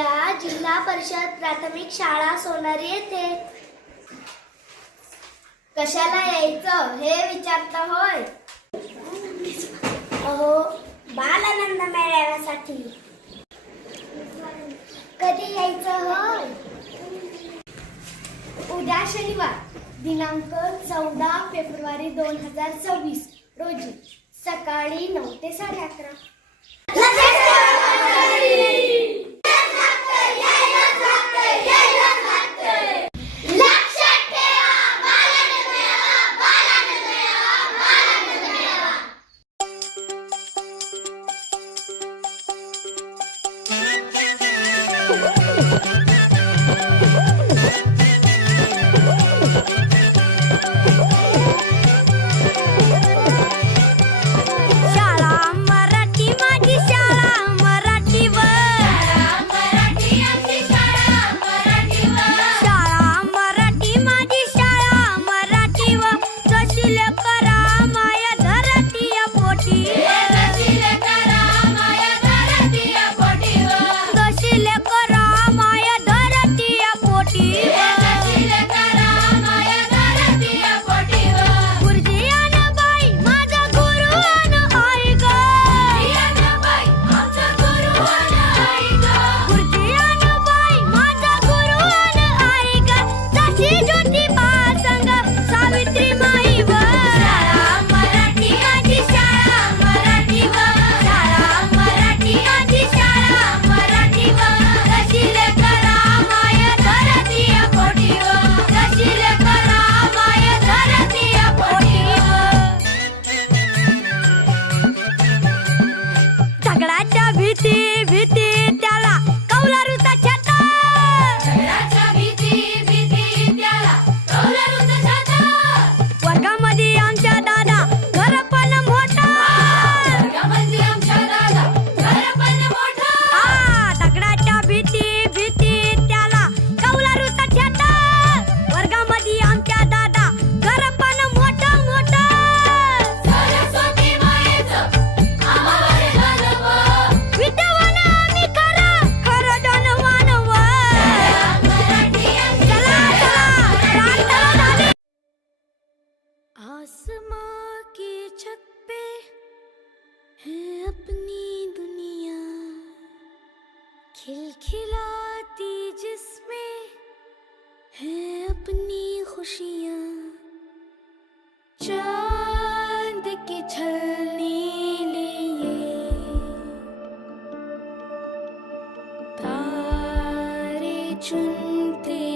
इथल्या जिल्हा परिषद प्राथमिक शाळा सोनारी येथे. कशाला यायचं हे विचारता होय? अहो, बालानंद मेळाव्यासाठी. कधी यायचं होय? उद्या शनिवार दिनांक 14 फेब्रुवारी 2026 रोजी सकाळी 9 ते 11:30. आसमां की छत पे है अपनी दुनिया खिलखिलाती जिसमें है अपनी खुशियाँ चांद की छलनी लिए तारे चुनते